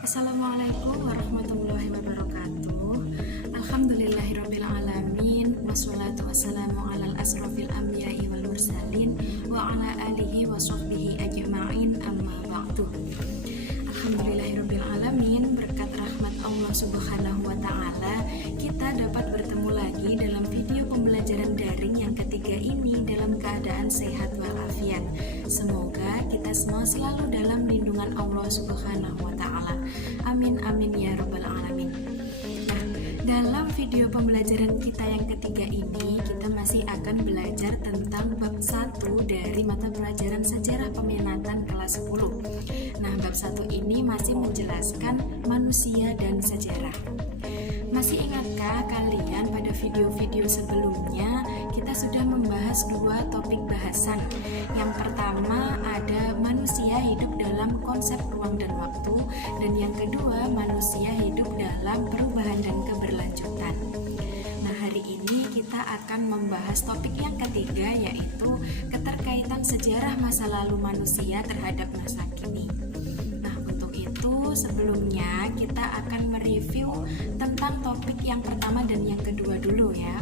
Assalamualaikum warahmatullahi wabarakatuh. Alhamdulillahirabbil alamin wassalatu wassalamu alal asrofil anbiya'i wal mursalin wa ala alihi wa sahbihi ajma'in amma ba'du. Alhamdulillahirabbil alamin, berkat rahmat Allah Subhanahu wa taala kita dapat bertemu lagi dalam video pembelajaran daring yang ketiga ini dalam keadaan sehat walafiat. Semoga kita semua selalu dalam lindungan Allah Subhanahu wa taala. Amin amin ya rabbal alamin. Nah, dalam video pembelajaran kita yang ketiga ini kita masih akan belajar tentang bab 1 dari mata pelajaran sejarah peminatan kelas 10. Nah, bab 1 ini masih menjelaskan manusia dan sejarah. Masih ingatkah kalian pada video-video sebelumnya kita sudah membahas dua topik bahasan. Yang pertama ada manusia hidup dalam konsep ruang dan waktu, dan yang kedua manusia hidup dalam perubahan dan keberlanjutan. Nah, hari ini kita akan membahas topik yang ketiga, yaitu keterkaitan sejarah masa lalu manusia terhadap masa kini. Sebelumnya kita akan mereview tentang topik yang pertama dan yang kedua dulu ya.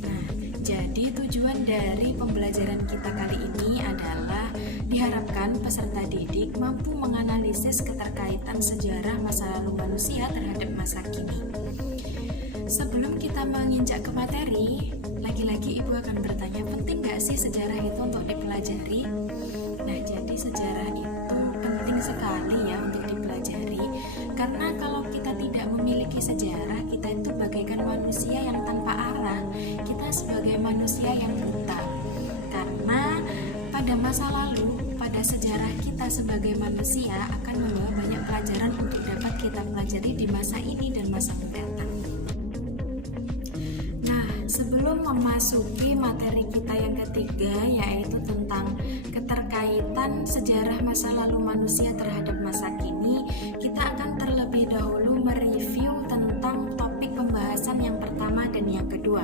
Nah, jadi tujuan dari pembelajaran kita kali ini adalah diharapkan peserta didik mampu menganalisis keterkaitan sejarah masa lalu manusia terhadap masa kini. Sebelum kita menginjak ke materi, lagi-lagi Ibu akan bertanya, penting gak sih sejarah itu untuk dipelajari? Nah, jadi sejarah itu penting sekali ya untuk dipelajari, karena kalau kita tidak memiliki sejarah, kita itu bagaikan manusia yang tanpa arah. Kita sebagai manusia yang buta, karena pada masa lalu, pada sejarah kita sebagai manusia akan membawa banyak pelajaran untuk dapat kita pelajari di masa ini dan masa mendatang. Nah, sebelum memasuki materi kita yang ketiga, yaitu tentang keterkaitan sejarah masa lalu manusia terhadap masa kini, kita akan terlebih dahulu mereview tentang topik pembahasan yang pertama dan yang kedua.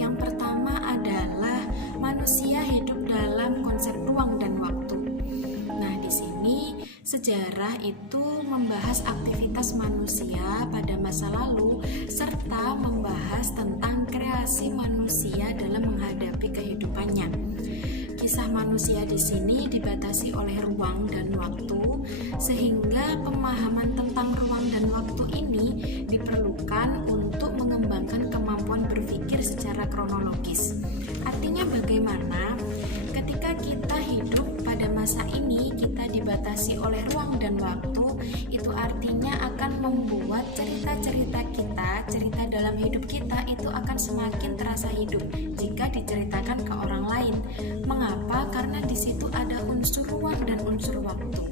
Yang pertama adalah manusia hidup dalam konsep ruang dan waktu. Nah, di sini sejarah itu membahas aktivitas manusia pada masa lalu serta membahas tentang kreasi manusia dalam menghadapi kehidupannya. Kisah manusia di sini dibatasi oleh ruang dan waktu, sehingga pemahaman tentang ruang dan waktu ini diperlukan untuk mengembangkan kemampuan berpikir secara kronologis. Artinya bagaimana? Ketika kita hidup pada masa ini, kita dibatasi oleh ruang dan waktu, itu artinya akan membuat cerita-cerita kita, cerita dalam hidup kita itu akan semakin terasa hidup jika diceritakan ke orang lain. Mengapa? Karena di situ ada unsur ruang dan unsur waktu.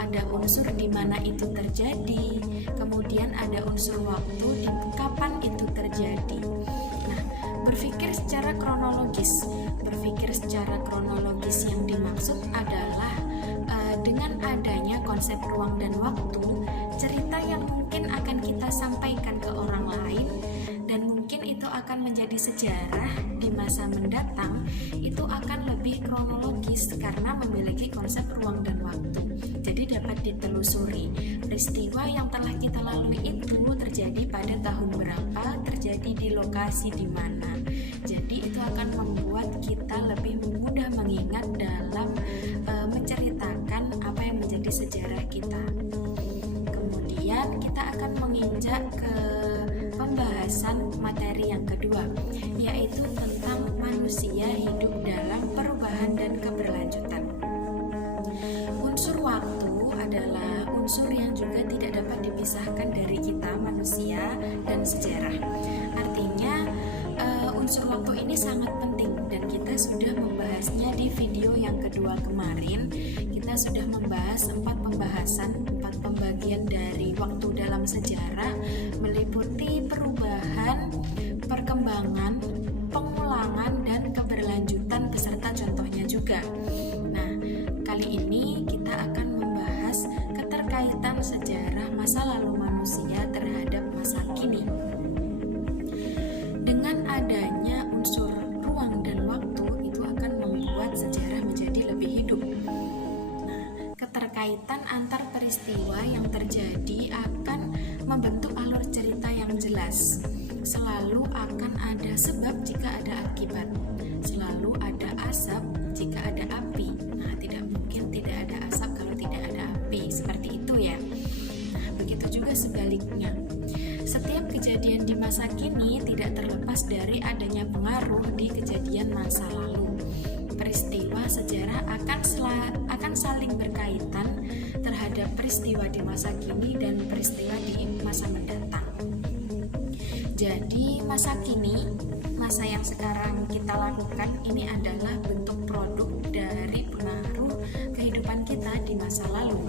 Ada unsur di mana itu terjadi, kemudian ada unsur waktu di kapan itu terjadi. Nah, berpikir secara kronologis. Berpikir secara kronologis yang dimaksud adalah dengan adanya konsep ruang dan waktu, cerita yang mungkin akan kita sampaikan ke orang lain dan mungkin itu akan menjadi sejarah di masa mendatang, itu akan lebih kronologis karena memiliki konsep ruang dan waktu. Jadi dapat ditelusuri peristiwa yang telah kita lalui itu terjadi pada tahun berapa, terjadi di lokasi di mana. Jadi itu akan membuat kita lebih mudah mengingat dalam menceritakan apa yang menjadi sejarah kita. Kemudian kita akan menginjak ke pembahasan materi yang kedua, yaitu tentang manusia hidup dalam perubahan dan keberlanjutan. Unsur waktu adalah unsur yang juga tidak dapat dipisahkan dari kita manusia dan sejarah. Artinya unsur waktu ini sangat penting dan kita sudah membahasnya di video yang kedua kemarin. Kita sudah membahas 4 pembagian dari waktu dalam sejarah, meliputi perubahan, perkembangan, pengulangan, dan keberlanjutan beserta contohnya juga. Nah, kali ini kita akan membahas keterkaitan sejarah masa lalu manusia terhadap masa kini. Dengan adanya unsur ruang dan waktu, itu akan membuat sejarah menjadi lebih hidup. Nah, keterkaitan keterkaitan antar peristiwa yang terjadi akan membentuk alur cerita yang jelas. Selalu akan ada sebab jika ada akibat. Selalu ada asap jika ada api. Nah, tidak mungkin tidak ada asap kalau tidak ada api. Seperti itu ya. Nah, begitu juga sebaliknya. Setiap kejadian di masa kini tidak terlepas dari adanya pengaruh di kejadian masa lalu. Peristiwa sejarah akan saling berkaitan terhadap peristiwa di masa kini dan peristiwa di masa mendatang. Jadi masa kini, masa yang sekarang kita lakukan ini adalah bentuk produk dari pengaruh kehidupan kita di masa lalu.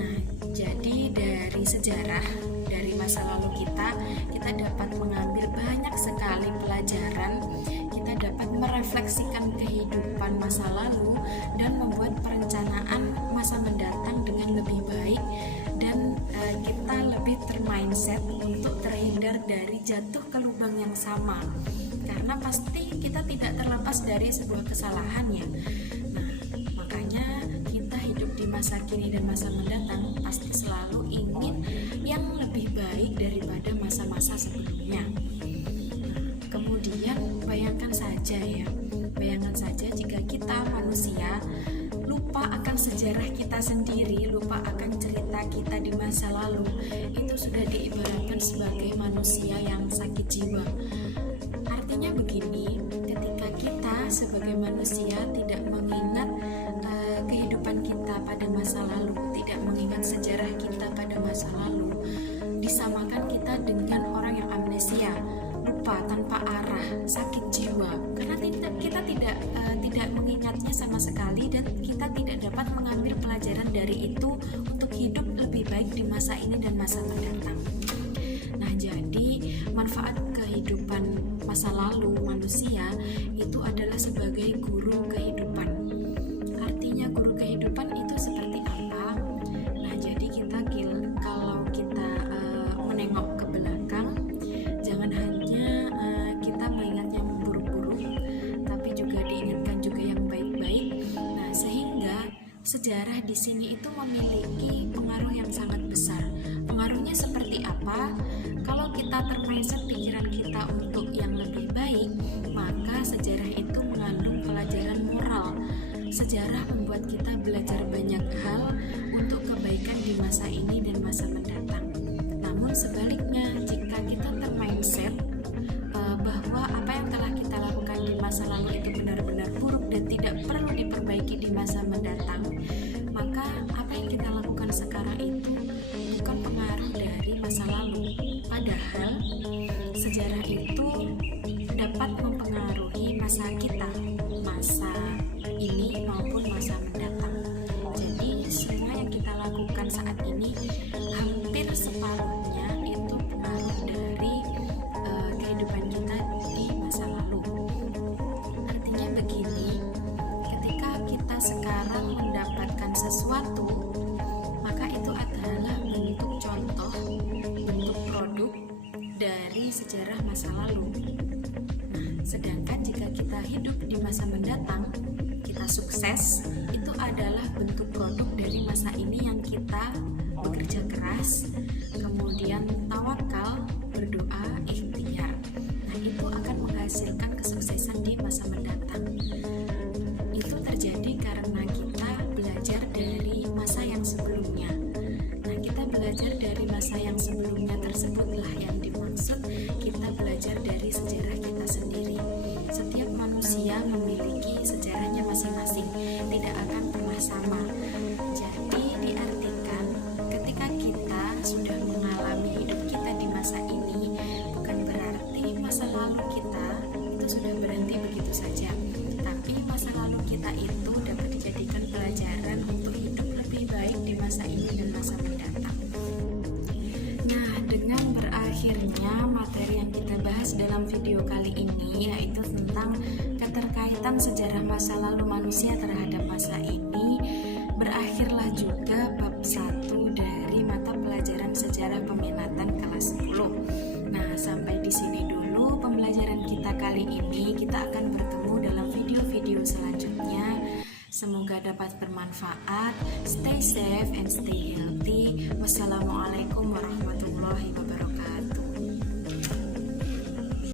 Nah, jadi dari sejarah, dari masa lalu kita dapat mengambil banyak sekali pelajaran. Kita dapat merefleksikan kehidupan masa lalu dan membuat perencanaan masa mendatang dengan lebih baik, dan kita lebih termindset untuk terhindar dari jatuh ke lubang yang sama, karena pasti kita tidak terlepas dari sebuah kesalahan ya. Nah, makanya kita hidup di masa kini dan masa mendatang pasti selalu ingin yang lebih baik daripada masa-masa sebelumnya. Kemudian bayangkan saja jika kita manusia lupa akan sejarah kita sendiri, lupa akan cerita kita di masa lalu, itu sudah diibaratkan sebagai manusia yang sakit jiwa. Artinya begini, ketika kita sebagai manusia tidak mengingat kehidupan kita pada masa lalu, tidak mengingat sejarah kita pada masa lalu, disamakan kita dengan orang yang amnesia, lupa tanpa arah, sakit jiwa, karena kita tidak mengingatnya sama sekali, dan kita tidak dapat mengambil pelajaran dari itu untuk hidup lebih baik di masa ini dan masa mendatang. Nah, jadi manfaat kehidupan masa lalu manusia itu adalah sebagai guru kehidupan. Artinya guru kehidupan itu seperti apa? Nah, jadi kalau kita menengok ke belakang, jangan hanya kita mengingat yang buruk-buruk, tapi juga diingatkan juga yang baik-baik. Nah, sehingga sejarah di sini itu memiliki pengaruh yang sangat besar. Pengaruhnya seperti apa? Kalau kita termindset pikiran kita untuk yang lebih baik, maka sejarah itu mengandung pelajaran moral. Sejarah membuat kita belajar banyak hal untuk kebaikan di masa ini dan masa mendatang. Namun sebaliknya, jika kita termindset bahwa apa yang telah kita lakukan di masa lalu itu benar-benar buruk dan tidak perlu diperbaiki di masa mendatang, maka apa yang kita lakukan sekarang itu bukan pengaruh dari masa lalu. Padahal sejarah itu dapat mempengaruhi masa kita, masa ini maupun masa mendatang. Jadi semua yang kita lakukan saat ini hampir separuhnya itu pengaruh dari kehidupan kita di masa lalu. Artinya begini, ketika kita sekarang mendapatkan sesuatu, maka itu adalah bentuk contoh, bentuk produk dari sejarah masa lalu. Nah, sedangkan jika kita hidup di masa mendatang, kita sukses, itu adalah bentuk produk dari masa ini yang kita bekerja keras, kemudian tawakal, berdoa, ikhtiar. Nah, itu akan menghasilkan kesuksesan di masa mendatang. Itu terjadi karena kita belajar dari masa yang sebelumnya. Nah, kita belajar dari masa yang sebelumnya tersebutlah yang dimaksud kita belajar dari sejarah kita sendiri. Setiap manusia memiliki sejarahnya masing-masing, tidak akan pernah sama. Jadi diartikan ketika kita sudah mengalami hidup kita di masa ini, bukan berarti masa lalu kita itu sudah berhenti begitu saja. Tapi masa lalu kita itu dapat dijadikan pelajaran untuk hidup lebih baik di masa ini dan masa mendatang. Nah, dengan berakhirnya materi yang kita bahas dalam video kali ini, yaitu tentang keterkaitan sejarah masa lalu manusia terhadap masa ini, berakhirlah juga bab 1 dari mata pelajaran sejarah peminatan kelas 10. Nah, sampai di sini dulu pembelajaran kita kali ini. Kita akan bertemu dalam video-video selanjutnya. Semoga dapat bermanfaat. Stay safe and stay healthy. Wassalamualaikum warahmatullahi wabarakatuh.